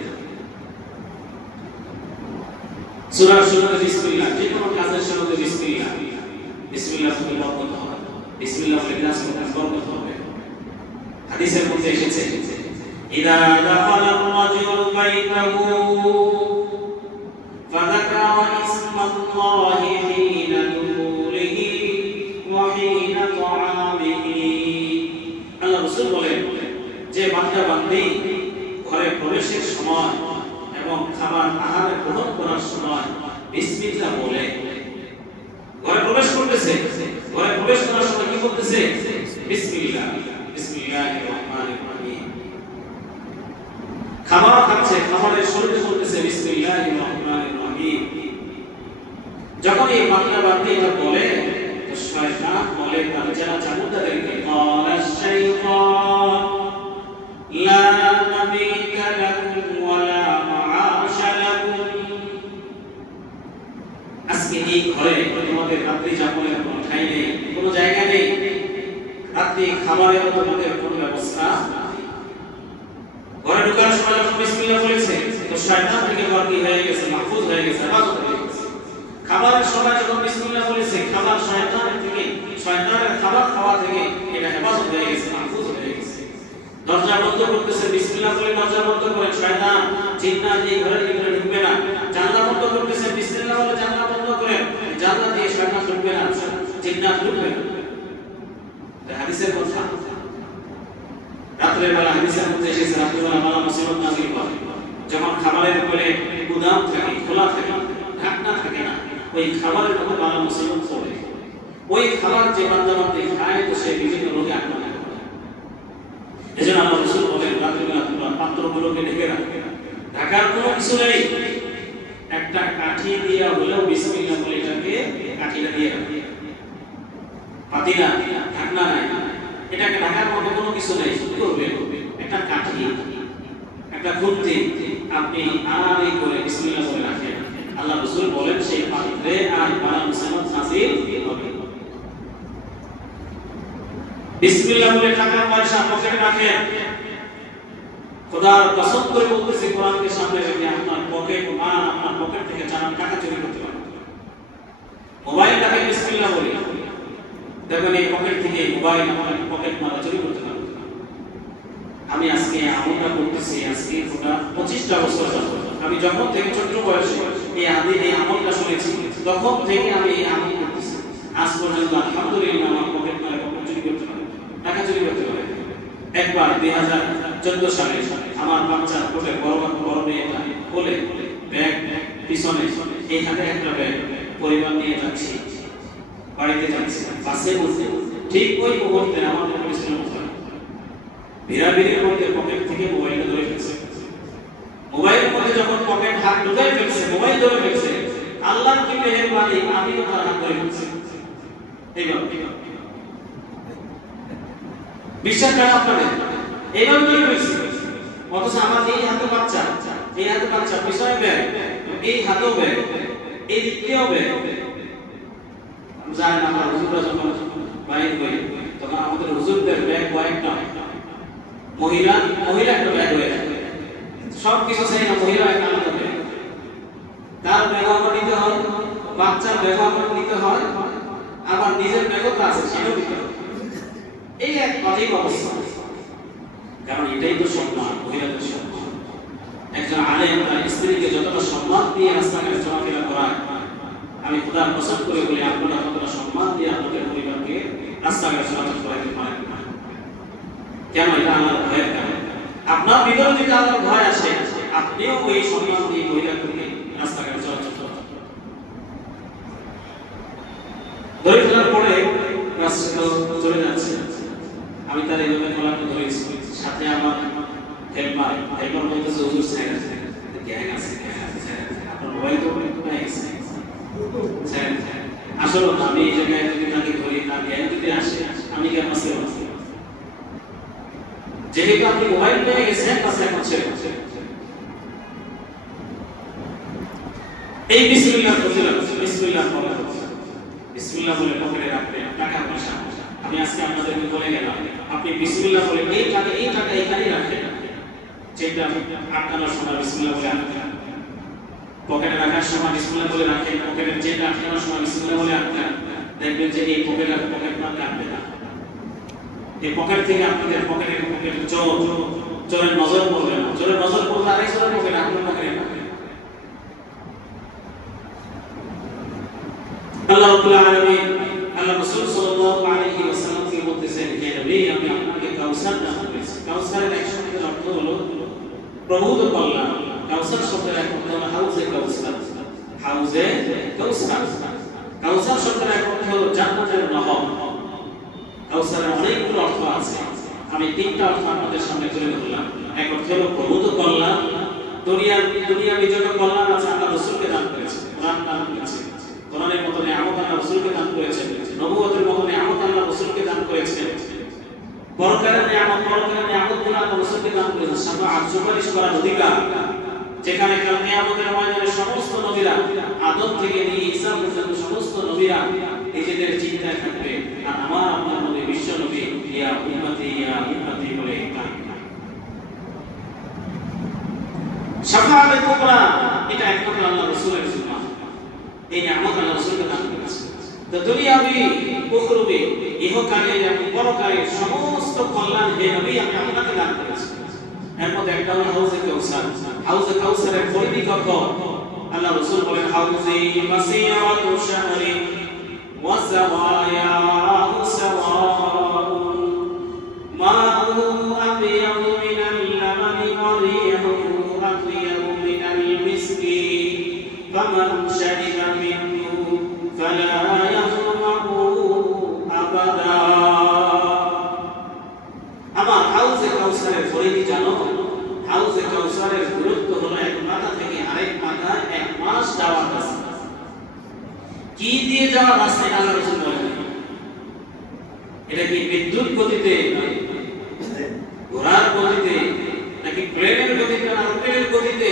সূরার শুরুতে বিসমিল্লাহ, যে কোনো কাজের শুরুতে বিসমিল্লাহ, বিসমিল্লাহ বলে বরকত হবে, বিসমিল্লাহ বলে কাজ করতে বরকত হবে। হাদিসের মধ্যে এসেছে, ইদা দাখালা আর-রাজুলু বাইতাহু ফাযাকারা ইসমাল্লাহি হিনা দুখুলিহি ওয়া হিনা তাআমিহি। আল্লাহ রাসূল বলেন, যে বান্দা বান্দী ঘরে প্রবেশের সময় এবং খাবার আহার গ্রহণ করার সময় বিসমিল্লাহ বলে ঘরে প্রবেশ করতেছে, ঘরে প্রবেশ করার সময় কি বলতেছে, বিসমিল্লাহ, বিসমিল্লাহির রহমানির রহিম। খাবার খাচ্ছে, খাবারের শুরুতে বলতেছে বিসমিল্লাহির রহমানির রহিম। যখন এই বান্দা বান্দী এটা বলে, তো শয়তান বলে তার যারা জান্নাতদেরকে, ক্বালাশ শাইতান লা নাবিতা লাকুম ওয়ালা মাআশা লাকুম, আজকে এই ঘরে তোমাদের রাত্রি যাপনের কোনো ঠাঁই নেই, কোনো জায়গা নেই, রাত্রি খাবারের তোমাদের কোনো ব্যবস্থা নাই। ঘরে ঢোকার সময় যখন বিসমিল্লাহ বলেছে, তো শয়তান থেকে ঘর কি হয়ে গেছে, মাহফুজ হয়ে গেছে, হেফাজত হয়ে গেছে। খাবারের সময় যখন বিসমিল্লাহ বলেছে, খাবার শয়তানের থেকে, শয়তানের খাবার খাওয়া থেকে এটা হেফাজত হয়ে গেছে, মাহফুজ হয়ে গেছে। দরজা বন্ধ করতেছে, বিসমিল্লাহ বলে দরজা বন্ধ করে, শয়তান জিন্নাত এই ঘরের ভিতরে ঢুকবে না। জানলা বন্ধ করতেছে, বিসমিল্লাহ বলে জানলা বন্ধ করে, জানলা দিয়ে শয়তান ঢুকবে না, জিন্নাত ঢুকবে না। হাদিসের কথা, রাতের বেলা হাদিসের মধ্যে এসেছে, রাতের বেলা বালা মুসিবত নাযিল হয়, যখন খাবারের উপরে গুদাম থাকে, খোলা থাকে, ঢাকনা থাকে না, ওই খাবারের উপরে বালা মুসিবত পড়ে। ওই খাবার যে বান্দা বান্দী খায়, তো সে বিভিন্ন রোগে আক্রান্ত হয়। এজন্য আল্লাহ রাসূল বলেন, রাতের বেলা তোমরা পাত্রগুলোকে ঢেকে রাখবে, ঢাকার কোনো কিছু নেই, একটা কাঠি দিয়া হলেও বিসমিল্লাহ বলে এটাকে কাঠিটা দিয়ে রাখবে। পাতিলা, ঢাকনা নাই, এটাকে ঢাকার মতো কোনো কিছু নেই, কি করবে, একটা কাঠি, একটা খুন্তি আপনি আড়াআড়ি করে বিসমিল্লাহ বলে রাখেন। আল্লাহ রাসূল বলেন, সেই পাত্রে আর বালা মুসিবত নাযিল হবে। বিসমিল্লাহ বলে টাকা পয়সা পকেটে রাখেন। খোদার কসম করে বলতেছি, কোরআনকে সামনে রেখে আপনার পকেট আপনার পকেট থেকে টাকা চুরি করতে পারবেন। মোবাইল টাকা বিসমিল্লাহ বলে দেখবেন এই পকেট থেকে মোবাইল আমার পকেট মারা চুরি করতে পারবেন। আমি আজকে আমলটা করতেছি, আজকে 25টা বছর যাবত, আমি যখন থেকে ছোট বয়সে এই আমলটা শুনেছি, তখন থেকে আমি এই আমল করতেছি। আজ পর্যন্ত আলহামদুলিল্লাহ আমার পকেট মারে কখনো চুরি করতে পারে, টাকা চুরি করতে পারে। একবার 2014 সালে আমার বাচ্চার কোলে বড় মেয়েটা কোলে ব্যাগ পিছনে, এই হাতে একটা ব্যাগ পরিবার নিয়ে যাচ্ছি, বাড়িতে যাচ্ছি, বাসে বসে ঠিক ওই মুহূর্তে আমার পরিশ্রম হয় ভিড়াভিড়ির মধ্যে পকেট থেকে মোবাইলটা ধরে ফেলছে। মোবাইলের মধ্যে যখন পকেট হাত ঢুকে ফেলছে, মোবাইল ধরে ফেলছে, আল্লাহর কি মেহেরবানি, আমিও তার হাত ধরে ফেলছি। এইভাবে বিশ্বাস করেন আপনাদের, এইভাবে ধরে ফেলছি। অথচ আমার এই হাতে বাচ্চা, পিছনে ব্যাগ, এই হাতেও ব্যাগ, এই দিক দিয়েও ব্যাগ। জানেন আমার হুজুররা যখন বাইরে হই, তখন আমাদের হুজুরদের ব্যাগ কয়েকটা, মহিলা একটা ব্যাগ হয়ে যায়। সব কিছু চাই না, মহিলা একটা আলাদা ব্যাগ, তার ব্যাগও আমার নিতে হয়, বাচ্চার ব্যাগও আমার নিতে হয়, আবার নিজের ব্যাগও তো আছে, সেটাও নিতে হয়। এই এক অনেক অবস্থা। কারণ এটাই তো সম্মান, মহিলাদের সম্মান। একজন আলেম তার স্ত্রীকে যতটা সম্মান দিয়ে রাস্তাঘাটে চলাফেরা করায়, আমি খোদার কসম করে বলি আপনারা ততটা সম্মান দিয়ে আপনাদের পরিবারকে রাস্তাঘাটে চলাচল করাতে পারেন না। কেন? এটা আমার ভয়ের কারণ। আপনার ভিতরে যদি আমার ভয় আসে, আপনিও ওই সম্মান দিয়ে মহিলাকে রাস্তাঘাটে চলাচল করেন। ধরে ফেলার পরে রাস্তা চলে যাচ্ছে, আমি তার এইভাবে খোলাটা ধরেছি, সাথে আমার হেল্পার বলতেছে হুজুর স্যার গ্যাং আছে, আপনার মোবাইল তো পেয়ে গেছে স্যার। আসলে আমি এই জায়গায় যদি তাকে ধরি, তার গ্যাং যদি আসে, আমি কেন আসতে পারছি? যেহেতু আপনি মোবাইল পেয়ে গেছেন, কাছে এখন ছেড়ে এই বিসমিল্লাহ বলে পকেটে রাখবেন টাকা পয়সা। আমি আজকে আপনাদেরকে বলে গেলাম, আপনি বিসমিল্লাহ বলে এই টাকা এখানেই রাখবেন। যেটা আটকানোর সময় বিসমিল্লাহ বলে আটকান, পকেটে রাখার সময় বিসমিল্লাহ বলে রাখেন, পকেটের যেটা আটকানোর সময় বিসমিল্লাহ বলে আটকান। দেখবেন যে এই পকেট না কাটবে না। এই পকেট থেকে আপনাদের পকেটের চোরের নজর পড়বে না। চোরের নজর পড়লে আরেক চোরের পকেট, আপনার পকেটে না। আল্লাহ রাব্বুল আলামিন, আল্লাহ রাসূল সাল্লাল্লাহু আলাইহি ওয়াসাল্লামকে বলতেছেন, হে নবী, আমি আপনাকে কাউসার দান করেছি। কাউসারের এক শব্দের অর্থ হলো প্রভূত কল্যাণ। কাউসার শব্দের এক অর্থ হলো হাউজে কাউসার। হাউজে কাউসার। কাউসার শব্দের এক অর্থ হলো জান্নাতের নহর। কাউসারের অনেকগুলো অর্থ আছে, আমি তিনটা অর্থ আপনাদের সামনে তুলে ধরলাম। এক অর্থ হলো প্রভূত কল্যাণ, দুনিয়ার যত কল্যাণ আছে আল্লাহ রাসূলকে দান করেছেন, কোরআন দান করেছেন, কোরআনের মতো নিয়ামত আল্লাহ রাসূলকে দান করেছেন, নবুয়তের মতো নিয়ামত আল্লাহ রাসূলকে দান করেছেন, পরকালের নিয়ামত গুলো আল্লাহ রাসূলকে দান করেছেন, শাফাআত সুপারিশ করার অধিকার, যেখানে কাল কিয়ামতের ময়দানে সমস্ত নবীরা আদম থেকে নিয়ে ঈসা পর্যন্ত সমস্ত নবীরা নিজেদের চিন্তায় থাকবে, আর আমার আপনার নবী বিশ্ব নবী ইয়া উম্মতি বলে শাফাআত কুবরা, এটা একমাত্র আল্লাহ রাসূলের সুন্নাহ। এই নিয়ামত আল্লাহ রাসূলকে দান করেছেন। তো দুনিয়াবি উখরবি ইহকালে এবং পরকালে সমস্ত কল্যাণ হে নবী আমি আপনাকে দান করেছি। এর মধ্যে একটা হলো হাউজে কাউসার। হাউজে কাউসারের পরিধি কত? আল্লাহ রাসূল বলেন, হাউজি মাসিরাতু শাহরিন ওয়া সাওয়ায়াহু সাওয়াউন মা'হু আবয়াদু মিনাল লাবানি ওয়া রিহুহু আতয়াবু মিনাল মিসকি ফামান শারিবা মিনহু ফালা ইয়াযমাউ আবাদা। আমার হাউজে কাউসারের পরিধি জানো? হাউজে কাউসারের দূরত্ব হলো এক মাথা থেকে আরেক মাথায় 1 মাস যাওয়ার রাস্তা। কি দিয়ে যাওয়ার রাস্তা? আল্লাহ রাসূল বলেন, এটা কি বিদ্যুৎ গতিতে, ঘোড়ার গতিতে, নাকি প্লেনের গতিতে, না রকেটের গতিতে,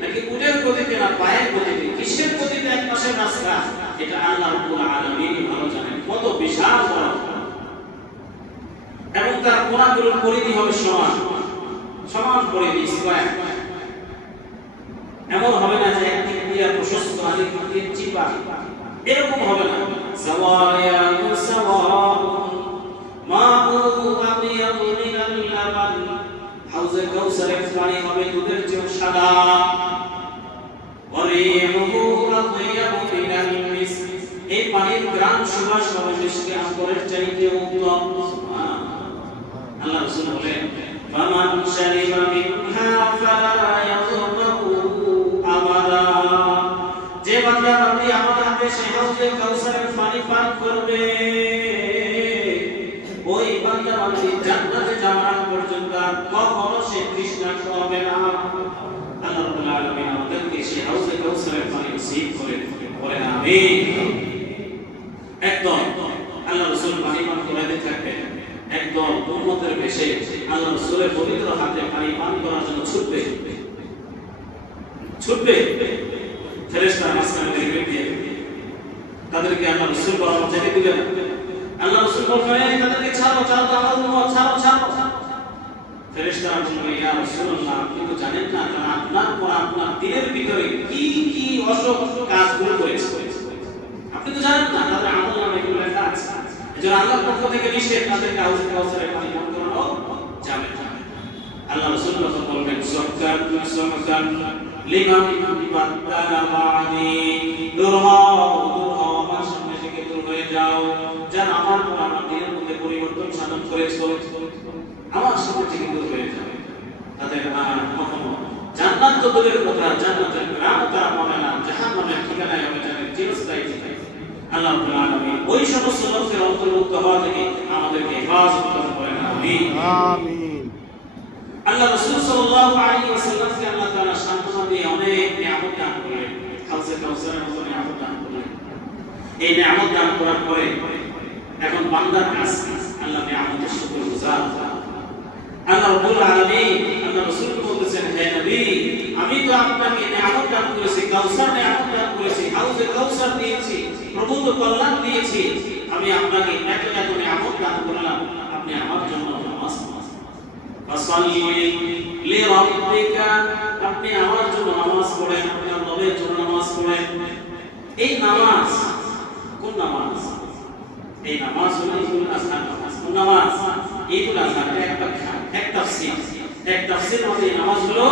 নাকি উটের গতিতে, না পায়ের গতিতে? কিসের গতিতে 1 মাসের রাস্তা? এটা আল্লাহ রাব্বুল আলামিন ভালো জানেন। কত বিশাল বড়, এবং তার কোণাগুলোর পরিধি হবে সমান পরিধি, স্কয়ার। এমন হবে না যে একদিক দিয়ে প্রশস্ত আরেক দিক দিয়ে চিপা, এরকম হবে না। সাওয়ায়া মুসাওয়াউন মা'হু আবয়াদু মিনাল লাবান, হাউজে কাউসারের পানি হবে দুধের চেয়ে সাদা। ওয়া রিহুহু বাড়ির গ্রাম সভা সমাবেশকে আম্বরের চাইতে উত্তম। আল্লাহ রাসূল বলেন ফামান শারিবা মিনহা ফালা ইয়াযমাউ আবাদা, যে বান্দা বান্দি আমার হাতে সে হাউজে কাউসারের পানি পান করবে ওই বান্দা বান্দি জান্নাতে যাওয়ার পর্যন্ত কখনো সে তৃষ্ণার্ত হবে না। আল্লাহ রাব্বুল আলামিন আমাদেরকে সে হাউজে কাউসারের পানি নসিব করে বলেন আমিন। একদম আল্লাহ রাসূল পানি পান করাতে থাকবেন, একদম উম্মতের বেশে আল্লাহ রাসূলের পবিত্র হাতে পানি পান করার জন্য ছুটবে ফেরেশতারা মাঝখানে বের দিয়ে তাদেরকে আল্লাহ রাসূল বরাবর যেতে দিলেন। আল্লাহ রাসূল বললেন তাদেরকে ছাড়ো ফেরেশতারা বললেন ইয়া রাসূলুল্লাহ, আপনি তো জানেন না তারা আপনার পর আপনার দিনের ভিতরে কি কি অসৎ কাজগুলো করেছে, আপনি তো জানেন না তাদের আমলনামায় এগুলো লেখা আছে। এজন্য আল্লাহর পক্ষ থেকে নিষেধ, তাদেরকে হাউজে কাউসারের পানি পান করানো যাবে না। আল্লাহ রাসূল বললেন সুবহান লিমান বাদালা বাদি, দূর হও আমার সামনে থেকে দূর হয়ে যাও, যারা আমার পর আমার দিনের মধ্যে পরিবর্তন সাধন করেছে আমার সামনে থেকে দূর হয়ে যাও। তাদের আর কখনো জান্নাত তো দূরের কথা, জান্নাতের গ্রাম তারা পাবে না, জাহান্নামের ঠিকানায় হবে জানেন চিরস্থায়ী ঠিকানা। আল্লাহ রাব্বুল আলামিন ওই সমস্ত লোকের অন্তর্ভুক্ত হওয়া থেকে আমাদেরকে হেফাজত করতে পারেন আমিন আমিন। আল্লাহ রাসূল সাল্লাল্লাহু আলাইহি ওয়াসাল্লামকে আল্লাহ তাআলা সান্ত্বনা দিয়ে অনেক নিয়ামত দান করলেন, হাউজে কাউসারের মতো নিয়ামত দান করলেন। এই নিয়ামত দান করার পরে এখন বান্দার কাজ আল্লাহ নিয়ামতের শুকরগুজার। আল্লাহ রাব্বুল আলামিন আল্লাহ রাসূল বলতেছেন হে নবী, আমি তো আপনাকে নিয়ামত দান করেছি, কাউসার নিয়ামত দান করেছি, হাউজে কাউসার দিয়েছি, প্রভূত কল্যাণ দিয়েছি, আমি আপনাকে এত এত নিয়ামত দান করলাম, আপনি আমার জন্য নামাজ ফাসাল্লি লিরাব্বিকা, আপনি আমার জন্য নামাজ পড়েন, আপনার রবের জন্য নামাজ পড়েন। এই নামাজ কোন নামাজ? এই নামাজ হলো ঈদুল আজহা নামাজ। কোন নামাজ? ঈদুল আজহা। এক তাফসীর মতে নামাজ হলো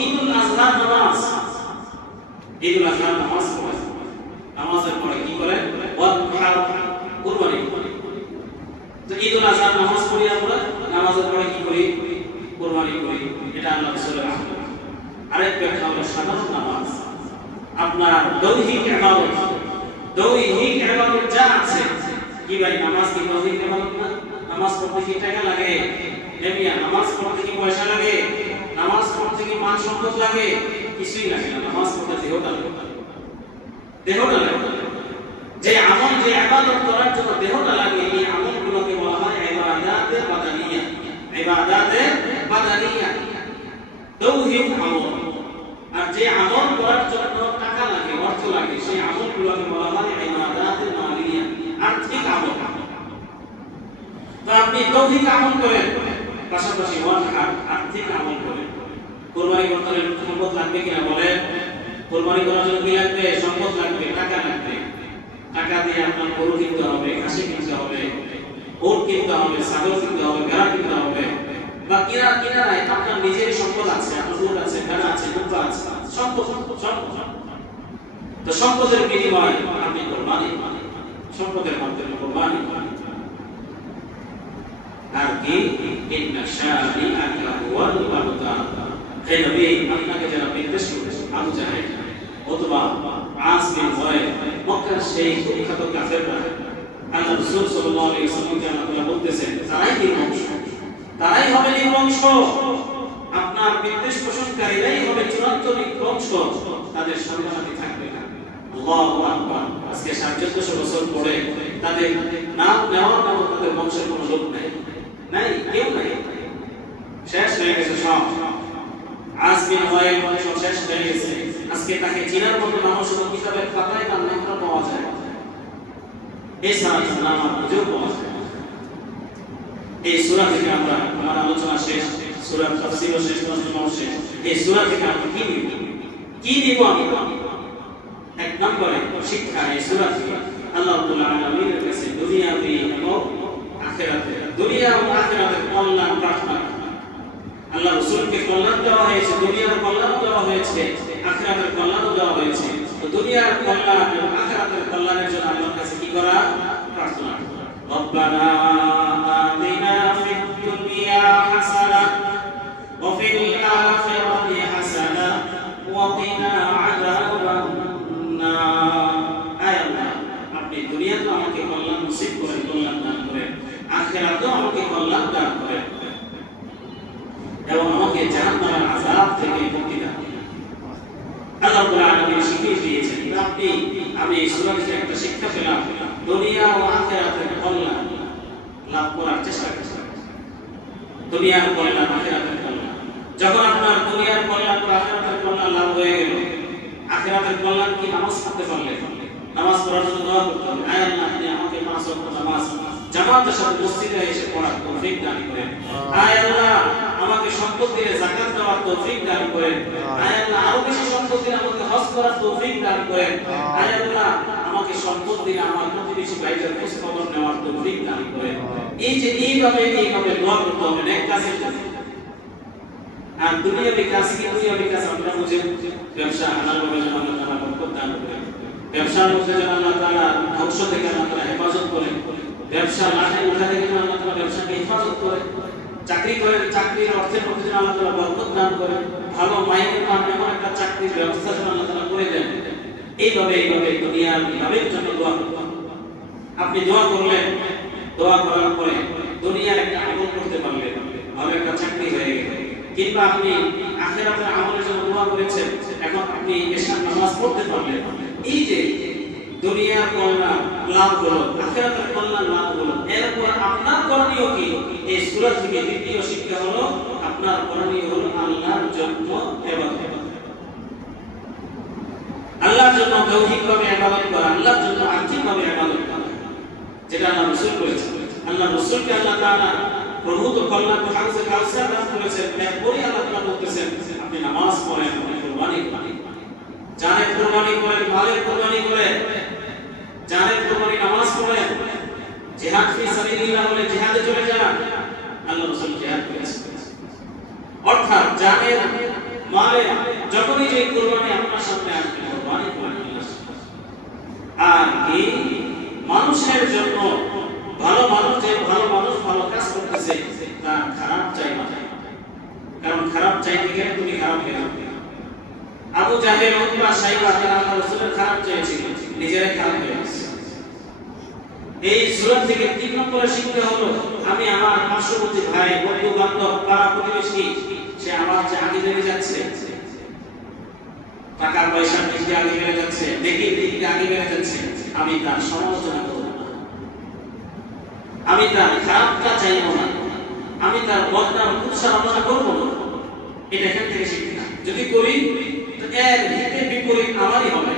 ঈদুল আজহা নামাজ। ঈদুল আজহা নামাজ পড়ে, নামাজের পরে কি করে? ওয়াদহার, কুরবানি। তো ঈদুল আজহা নামাজ পড়ি আমরা, নামাজের পরে কি করি? কুরবানি করি। এটা আল্লাহ রাসূলের আমল। আরেক ব্যাখ্যা হলো সাধারণ নামাজ, আপনার দৈহিক ইবাদত যা আছে। কি ভাই নামাজ কি দৈহিক ইবাদত না? নামাজ পড়তে কি টাকা লাগে? নেমিয়া নামাজ পড়তে কি পয়সা লাগে? নামাজ পড়তে কি মান সম্পদ লাগে? কিছুই লাগে না। নামাজ পড়তে দেহটা লাগে। যে আমল, যে ইবাদত করার জন্য দেহটা লাগে, এই আমলগুলোকে বলা হয় ইবাদাতে বাদানিয়া। ইবাদাতে বাদানিয়া দৈহিক আমল। আর যে আমল করার জন্য টাকা লাগে, অর্থ লাগে, সেই আমলগুলোকে বলা হয় ইবাদাতে মালিয়া, আর্থিক আমল। তো আপনি দৈহিক আমল করেন, পাশাপাশি আর্থিক আমল করেন। কুরবানি করতে হলে সম্পদ লাগবে কিনা বলেন? কুরবানি করার জন্য কি লাগবে? সম্পদ লাগবে, টাকা লাগবে। টাকা দিয়ে আপনার গরু কিনতে হবে, খাসি কিনতে হবে, উট কিনতে হবে, ছাগল কিনতে হবে, ভেড়া কিনতে হবে। বা কিনা নাই, আপনার নিজেরই সম্পদ আছে, আপনার উট আছে, ভেড়া আছে, নৌকা আছে, সম্পদ। তো সম্পদের বিনিময়ে আপনি কুরবানি, সম্পদের মাধ্যমে কুরবানি। আর কি ইন্না শানিআকা হুয়াল আবতার। হে নবী, আপনাকে যারা নির্দেশ করেছে আবু জাহেল অথবা আস বিন ওয়াইল, মক্কার সেই কুখ্যাত কাফেররা, আল্লাহ রাসূল সাল্লাল্লাহু আলাইহি ওয়াসাল্লামকে আল্লাহ বলতেছেন তারাই নির্বংশ, তারাই হবে নির্বংশ। আপনার বিদ্বেষ পোষণকারীরাই হবে চূড়ান্ত নির্বংশ, তাদের সন্তানাদি থাকবে না। আল্লাহু আকবার। আজকে 1400 বছর পরে তাদের নাম নেওয়ার মতো তাদের বংশের কোনো লোক নাই, কেউ নাই, শেষ হয়ে গেছে সব। আজ বিন ওয়াইল বংশ শেষ হয়ে গেছে। আজকে তাকে চিনার মতো মানুষ শুধু কিতাবের পাতায় তার নামটা পাওয়া যায়, এছাড়া তার নাম আর খুঁজেও পাওয়া যায়। এই সূরা থেকে আমরা, আমার আলোচনা শেষ, সূরা তাফসীর শেষ, তরজমা শেষ। এই সূরা থেকে আমরা কি নিব? এক নম্বরে শিক্ষা এই সূরা থেকে আল্লাহ রাব্বুল আলামিনের কাছে দুনিয়াবি এবং আখিরাতে, দুনিয়া এবং আখিরাতের কল্যাণ প্রার্থনা। আল্লাহ রাসূলকে কল্যাণ দেওয়া হয়েছে, দুনিয়ার কল্যাণ দেওয়া হয়েছে, আখিরাতের কল্যাণ দেওয়া হয়েছে। তো দুনিয়ার কল্যাণ এবং আখিরাতের কল্যাণের জন্য আল্লাহর কাছে কি করা? দান করেন এবং আমাকে জাহান্নামের আযাব থেকে মুক্তি দান করেন। আল্লাহ রাব্বুল আলামিন শিখিয়ে দিয়েছেন। আমি এই সূরা থেকে একটা শিক্ষা পেলাম, দুনিয়া ও আখিরাতের কল্যাণ লাভ করার চেষ্টা করবেন। দুনিয়ার কল্যাণ, আখিরাতের কল্যাণ। যখন আপনার দুনিয়ার কল্যাণ ও আখিরাতের কল্যাণ লাভ হয়ে গেল, আখিরাতের কল্যাণ কি? নামাজ পড়তে পারলে, নামাজ পড়ার জন্য দোয়া করতে হবে, আয় আল্লাহ আপনি আমাকে 5 ওয়াক্ত নামাজ জামাতের সাথে মসজিদে এসে পড়ার তৌফিক দান করেন। আয় আল্লাহ আমাকে সম্পদ দিলে যাকাত দেওয়ার তৌফিক দান করেন। আয় আল্লাহ আরো বেশি সম্পদ দিলে আমাকে হজ করার তৌফিক দান করেন। আয় আল্লাহ আমাকে সম্পদ দিলে আমার প্রতিবেশী ভাইদের খোঁজ খবর নেওয়ার তৌফিক দান করেন। এই যে এইভাবে দোয়া করতে হবে নেক কাজের জন্য। আর দুনিয়াবি কাজ কি? দুনিয়াবি কাজ আপনারা বুঝেন, ব্যবসা হালাল ভাবে যেন আল্লাহ তাআলা বরকত দান করেন, ব্যবসার মধ্যে যেন আল্লাহ তাআলা ধ্বংস থেকে আল্লাহ তাআলা হেফাজত করেন, ব্যবসা লাঠে উঠা থেকে যেন আল্লাহ তাআলা ব্যবসাকে হেফাজত করেন, চাকরি করেন চাকরির অর্থের মধ্যে যেন আল্লাহ তাআলা বরকত দান করেন, ভালো মাইনে পান এমন একটা চাকরির ব্যবস্থা যেন আল্লাহ তাআলা করে দেন। এইভাবে দুনিয়ার লাভের জন্য দোয়া করবেন। আপনি দোয়া করলেন, দোয়া করার পরে দুনিয়ার একটা আমল করতে পারলেন, ভালো একটা চাকরি হয়ে গেল, কিংবা আপনি আখিরাতের আমলের জন্য দোয়া করেছেন, এখন আপনি এশার নামাজ পড়তে পারলেন। এই যে দুনিয়ার কল্যাণ লাভ হলো, আখিরাতের কল্যাণ লাভ হলো, এরপর আপনার করণীয় কি? এই সূরা থেকে দ্বিতীয় শিক্ষা হলো আপনার করণীয় হলো আল্লাহর জন্য ইবাদত, আল্লাহর জন্য তাওহীদভাবে ইবাদত করা, আল্লাহর জন্য আর্থিকভাবে ইবাদত করা, যেটা আল্লাহ রাসূল করেছেন। আল্লাহ রাসূলকে আল্লাহ তাআলা প্রভূত কল্যাণ হাউজে কাউসার দান করেছেন। এরপরে আল্লাহ তাআলা বলতেছেন আপনি নামাজ পড়েন, আপনি কুরবানি করেন, জানের কুরবানি করেন, মালের কুরবানি করেন, জানের কুরবানি নামাজ পড়েন, জিহাদ ফি সাবিলিল্লাহ বলে জিহাদে চলে যান। আল্লাহ রাসূল জিহাদ করেছেন, অর্থাৎ জানের মালের যখনই যে কুরবানি আপনার সামনে আসবে কুরবানি করেন। আর এই মানুষের জন্য ভালো মানুষ, যে ভালো মানুষ ভালো কাজ করতেছে তার খারাপ চাইবা, কারণ খারাপ চাইতে গেলে তুমি খারাপ হয়ে যাবে। আবু জাহেল, উতবা, সাইবা তারা আল্লাহ রাসূলের খারাপ চেয়েছিল, নিজেরাই খারাপ হয়ে গেছে। এই সূরা থেকে 3 নম্বরে শিক্ষা হলো আমি আমার পার্শ্ববর্তী ভাই, বন্ধু বান্ধব, পাড়া প্রতিবেশী সে আমার চেয়ে আগে বেড়ে যাচ্ছে, টাকা পয়সার দিক দিয়ে আগে বেড়ে যাচ্ছে, নেকির দিক দিয়ে আগে বেড়ে যাচ্ছে, আমি তার সমালোচনা করব না, আমি তার খারাপটা চাইব না, আমি তার বদনাম কুৎসারণা করব না। এটা এখান থেকে শিক্ষা। যদি করি তো এর হিতে বিপরীত আমারই হবে।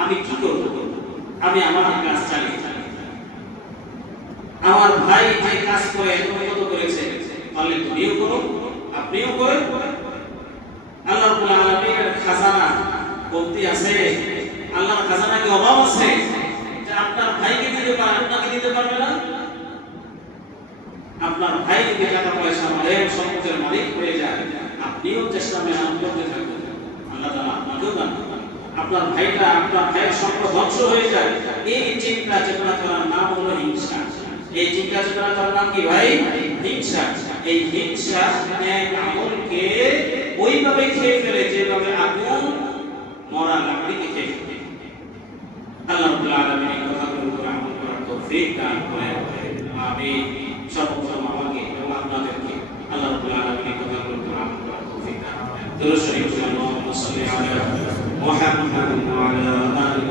আমি কি করব? আমি আমার কাজ চালিয়ে যাব। আমার ভাই যে কাজ করে কত করেছে, পারলে তুমিও করো, আপনিও করেন। আল্লাহ রাব্বুল আলামিনের খাজানা কমতি আছে, আল্লাহর খাজানা কি অভাব আছে যে আপনার ভাইকে দিতে পারে, আপনাকে দিতে পারবে না? আপনার ভাই যদি টাকা পয়সা মালের সম্পদের মালিক হয়ে যায়, আপনিও চেষ্টা মেহনত করতে থাকবেন, আল্লাহ তাআলা আপনাকেও দান করবেন। আপনার ভাইয়ের সম্পদ ধ্বংস হয়ে যায়, এই চিন্তা চেতনা করার নাম হলো হিংসা। এই চিন্তা চেতনা করার নাম কি ভাই? হিংসা। এই হিংসা এক আমলকে ওইভাবে খেয়ে ফেলে যেভাবে আগুন মরা লাকড়িকে খেয়ে ফেলে। আল্লাহ রাব্বুল আলামিন এই কথাগুলোর উপর আমল করার তৌফিক দান করেন। আমিন। সর্বপ্রথম আমাকে এবং আপনাদেরকে আল্লাহ রাব্বুল আলামিন এই কথাগুলোর উপর আমল করার তৌফিক দান করেন। দুরূদ শরীফ আল্লাহুম্মা সাল্লি আলা মুহাম্মাদ ওয়া আলা আলি